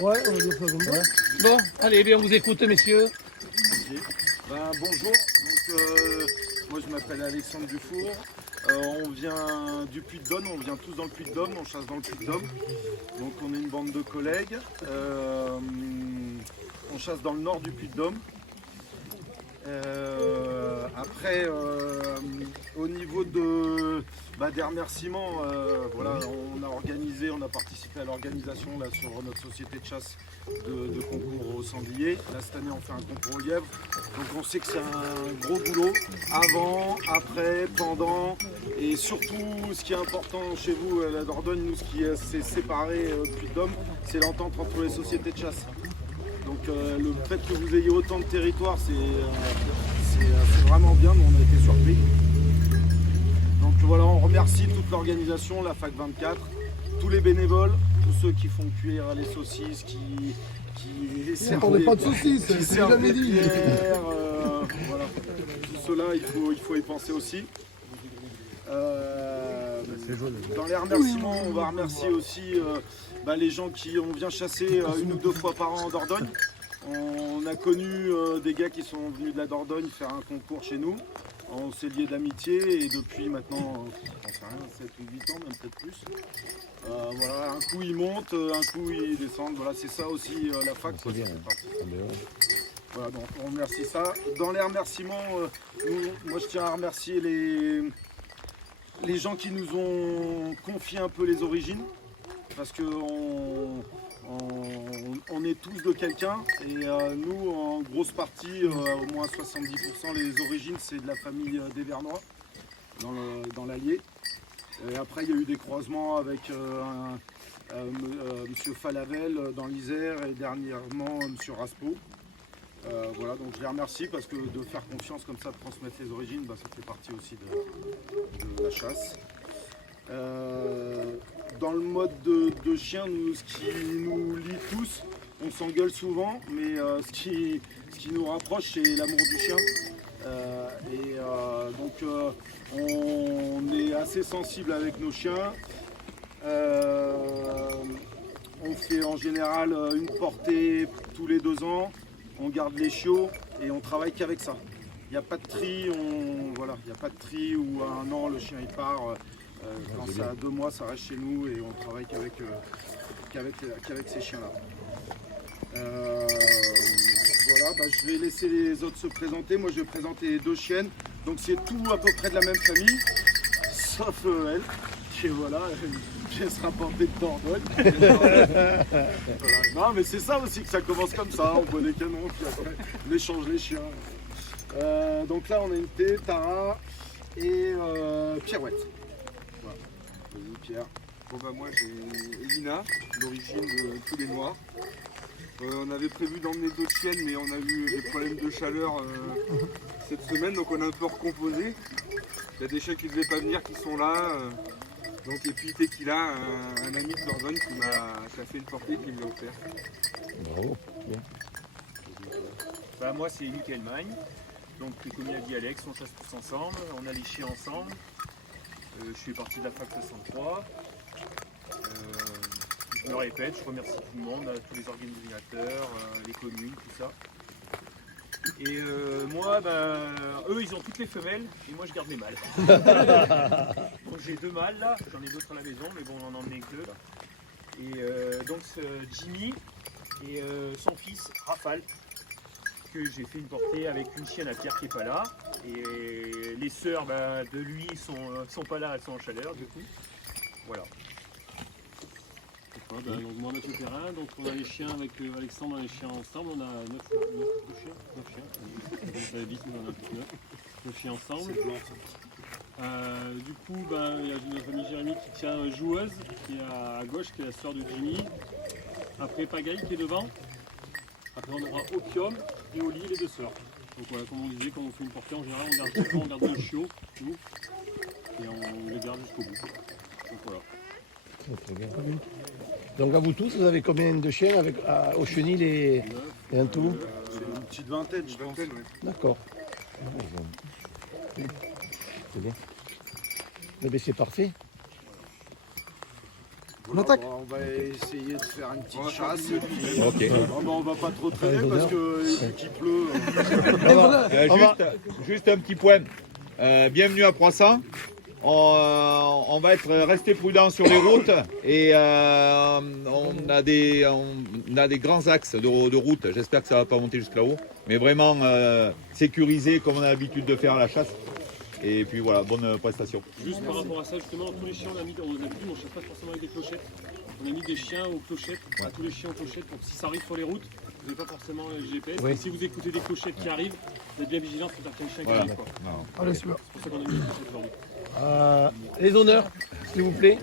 Ouais, on va dire ça comme ça. Ouais. Bon, allez, bien, on vous écoute, messieurs. Ok. Bonjour, moi je m'appelle Alexandre Dufour. On vient du Puy-de-Dôme, on vient tous dans le Puy-de-Dôme, on chasse dans le Puy-de-Dôme. Donc on est une bande de collègues. On chasse dans le nord du Puy-de-Dôme. Au niveau des remerciements, voilà, on a participé à l'organisation là, sur notre société de chasse de concours au sanglier. Là cette année on fait un concours au lièvre. Donc on sait que c'est un gros boulot, avant, après, pendant, et surtout ce qui est important chez vous à la Dordogne, nous ce qui s'est séparé Puy-de-Dôme, c'est l'entente entre les sociétés de chasse. Donc le fait que vous ayez autant de territoire, c'est vraiment bien, nous on a été surpris. Donc voilà, on remercie toute l'organisation, la FAC 24, tous les bénévoles, tous ceux qui font cuire les saucisses, qui On n'est pas de saucisses, qui c'est servent jamais des dit. bières, voilà. Tout cela, il faut y penser aussi. Dans les remerciements, on va remercier aussi les gens on vient chasser une ou deux fois par an en Dordogne. On a connu des gars qui sont venus de la Dordogne faire un concours chez nous. On s'est liés d'amitié et depuis maintenant, j'en sais rien, 7 ou 8 ans, même peut-être plus. Voilà, un coup ils montent, un coup ils descendent. Voilà, c'est ça aussi la fac. Quoi, bien, voilà, donc on remercie ça. Dans les remerciements, moi je tiens à remercier les gens qui nous ont confié un peu les origines. Parce qu'on est tous de quelqu'un et nous en grosse partie, au moins 70% les origines c'est de la famille des Vernois dans l'Allier. Et après il y a eu des croisements avec monsieur Falavel dans l'Isère et dernièrement monsieur Raspo. Voilà, donc je les remercie parce que de faire confiance comme ça, de transmettre les origines, ça fait partie aussi de la chasse. Dans le mode de chien, ce qui nous lie tous, on s'engueule souvent, mais ce qui nous rapproche, c'est l'amour du chien. Donc on est assez sensible avec nos chiens. On fait en général une portée tous les 2 ans, on garde les chiots et on travaille qu'avec ça. Il n'y a pas de tri, voilà, il n'y a pas de tri où à 1 an le chien il part. Quand ça a 2 mois, ça reste chez nous et on travaille qu'avec ces chiens-là. Voilà, je vais laisser les autres se présenter. Moi, je vais présenter les 2 chiennes. Donc, c'est tout à peu près de la même famille, sauf elle, qui voilà, elle se rapporter de Dordogne. Voilà. Non, mais c'est ça aussi que ça commence comme ça. On voit des canons, puis après, on échange les chiens. Donc là, on a une thé, Tara et Pierrette. Pierre. Bon moi j'ai Elina, d'origine de tous les Noirs. On avait prévu d'emmener d'autres chiennes mais on a eu des problèmes de chaleur cette semaine donc on a un peu recomposé. Il y a des chiens qui ne devaient pas venir qui sont là. Et puis Tequila, un ami de Dordogne qui a fait une portée qui me l'a offert. Bravo. Bien. Moi c'est Michael Magne. Donc comme il a dit Alex, on chasse tous ensemble, on a les chiens ensemble. Je suis parti de la fac 63. Je me répète, je remercie tout le monde, tous les organisateurs, les communes, tout ça. Et moi, eux ils ont toutes les femelles et moi je garde les mâles. Donc j'ai 2 mâles là, j'en ai d'autres à la maison, mais bon on en emmenait que 2 là. Et donc Jimmy et son fils Rafale, que j'ai fait une portée avec une chienne à Pierre qui n'est pas là. Et les sœurs de lui sont pas là, elles sont en chaleur du coup. Voilà. Donc moi Mathieu Perrin, donc on a les chiens avec Alexandre, on a les chiens ensemble, on a 9 chiens, on avait 10 mais on a plus 9 chiens ensemble. Du coup il y a notre ami Jérémy qui tient Joueuse, qui est à gauche, qui est la sœur de Jimmy. Après Pagaille qui est devant. Après on aura Opium et Oli, les 2 sœurs. Donc voilà, comme on disait, quand on fait une portée en général on garde le chiot, nous, et on les garde jusqu'au bout. Donc voilà. Très bien. Donc à vous tous, vous avez combien de chiens au chenil et un tout? C'est une petite vingtaine, je pense. Ouais. D'accord. C'est bien. Mais c'est parfait. On attaque. On va essayer de faire une petite On va faire chasse. du mieux. Ok. On va pas trop traîner Ouais, parce honneur. que qu'il pleut. Juste un petit point. Bienvenue à Croissant. On va rester prudent sur les routes et on a des grands axes de route. J'espère que ça ne va pas monter jusque là-haut. Mais vraiment sécurisé comme on a l'habitude de faire à la chasse. Et puis voilà, bonne prestation. Juste par rapport à ça, justement, tous les chiens, on a mis, on a dit, on ne chasse pas forcément avec des clochettes. On a mis des chiens aux clochettes, à tous les chiens aux clochettes, pour que si ça arrive sur les routes, vous n'avez pas forcément le GPS. Oui. Et si vous écoutez des clochettes qui arrivent, vous êtes bien vigilant pour qu'il y ait un chien qui Voilà. arrive. Quoi. Allez, super. C'est pour ça qu'on a mis les clochettes sur les routes. Les honneurs, s'il vous plaît.